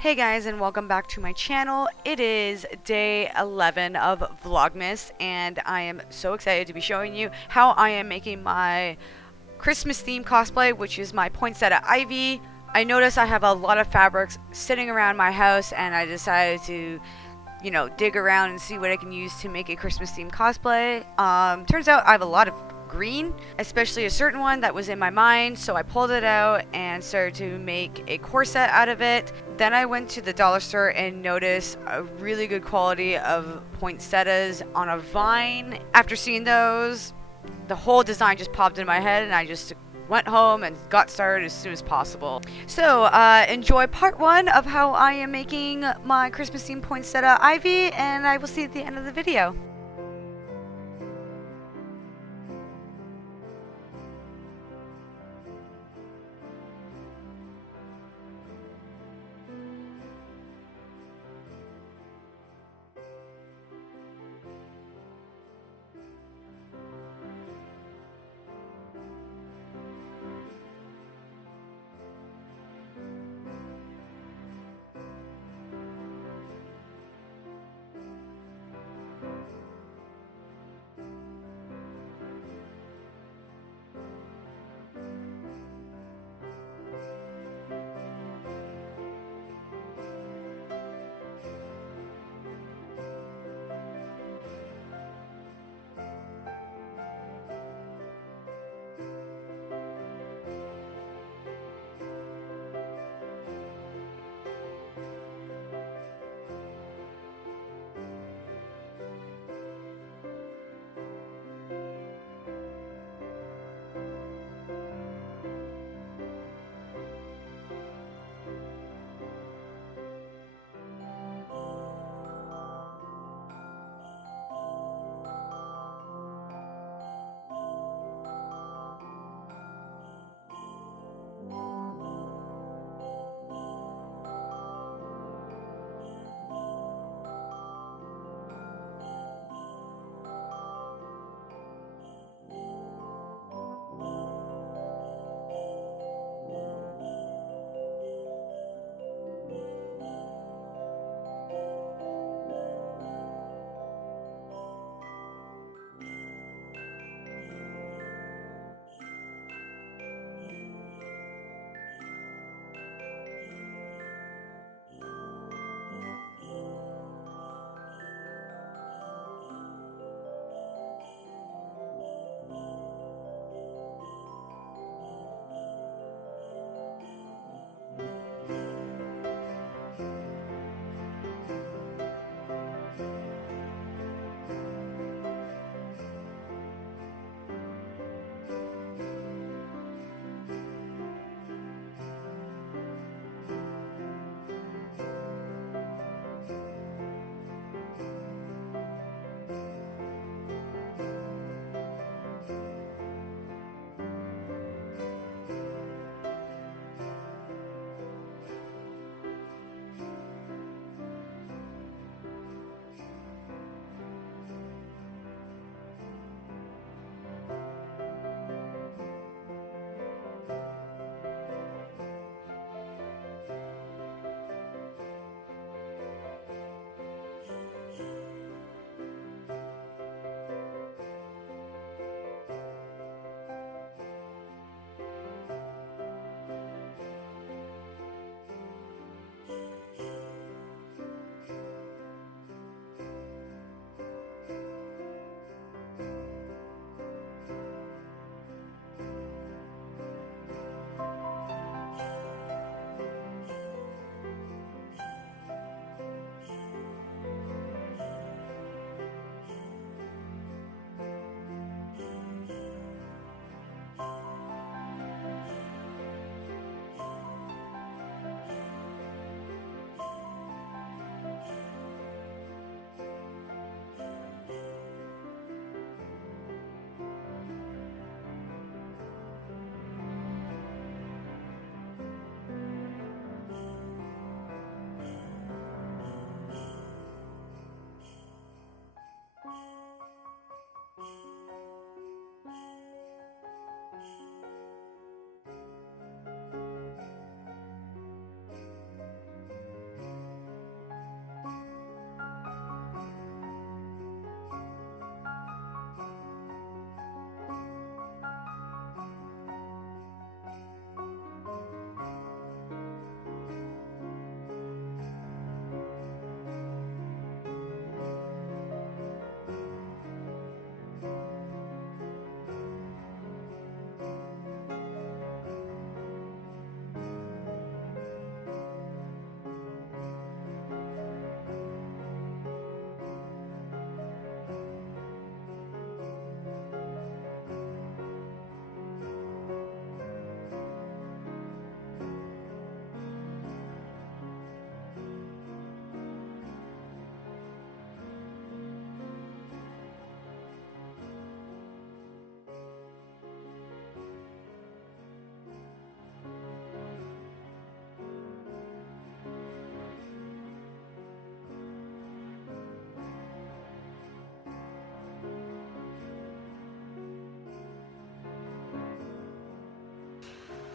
Hey guys, and welcome back to my channel. It is day 11 of Vlogmas and I am so excited to be showing you how I am making my Christmas theme cosplay, which is my Poinsettia Ivy. I noticed I have a lot of fabrics sitting around my house and I decided to dig around and see what I can use to make a Christmas themed cosplay. Turns out I have a lot of green, especially a certain one that was in my mind, so I pulled it out and started to make a corset out of it. Then I went to the dollar store and noticed a really good quality of poinsettias on a vine. After seeing those, the whole design just popped in my head and I just went home and got started as soon as possible. So enjoy part one of how I am making my Christmas themed poinsettia ivy, and I will see you at the end of the video.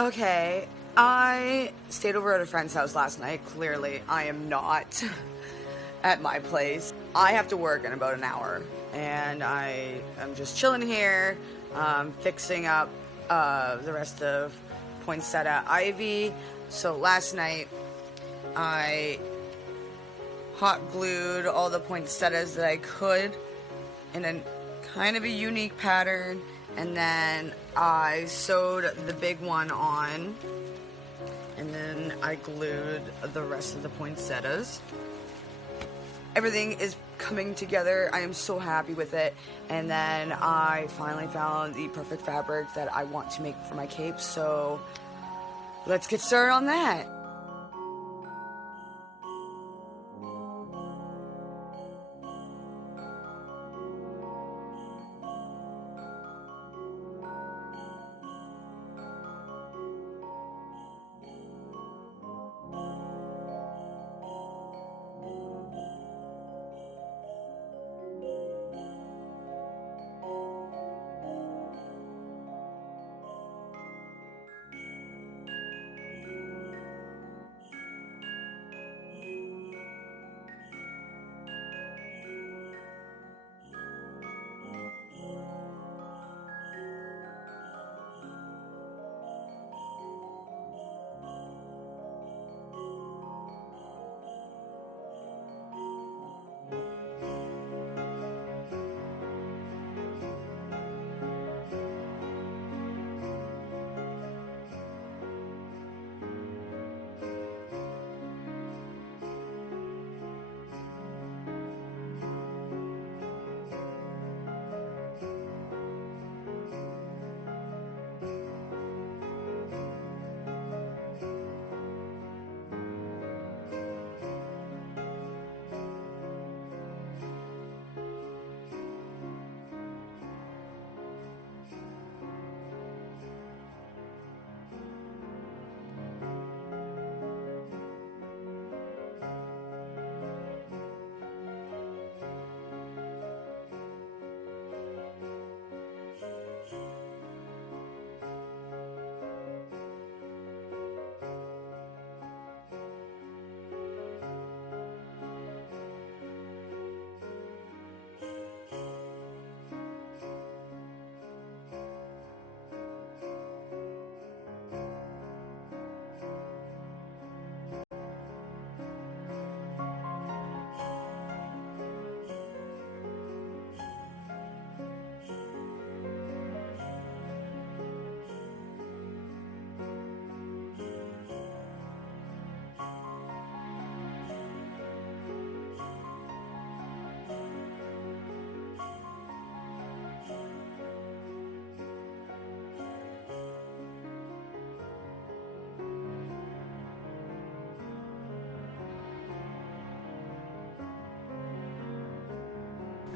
Okay, I stayed over at a friend's house last night. Clearly, I am not at my place. I have to work in about an hour, and I am just chilling here, fixing up the rest of Poinsettia ivy. So last night, I hot glued all the poinsettias that I could in a kind of a unique pattern, and then I sewed the big one on, and then I glued the rest of the poinsettias. Everything is coming together. I am so happy with it. And then I finally found the perfect fabric that I want to make for my cape, so let's get started on that.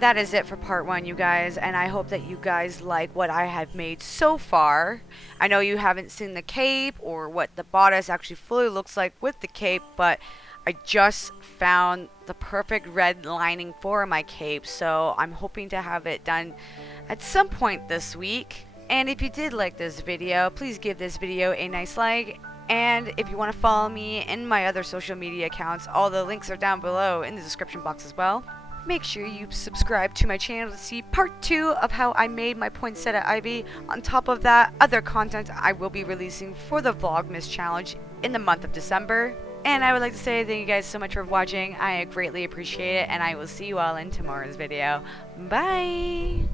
That is it for part one, you guys, and I hope that you guys like what I have made so far. I know you haven't seen the cape or what the bodice actually fully looks like with the cape, but I just found the perfect red lining for my cape, so I'm hoping to have it done at some point this week. And if you did like this video, please give this video a nice like. And if you want to follow me in my other social media accounts, all the links are down below in the description box as well. Make sure you subscribe to my channel to see part 2 of how I made my poinsettia ivy. On top of that, other content I will be releasing for the Vlogmas challenge in the month of December. And I would like to say thank you guys so much for watching. I greatly appreciate it, and I will see you all in tomorrow's video. Bye!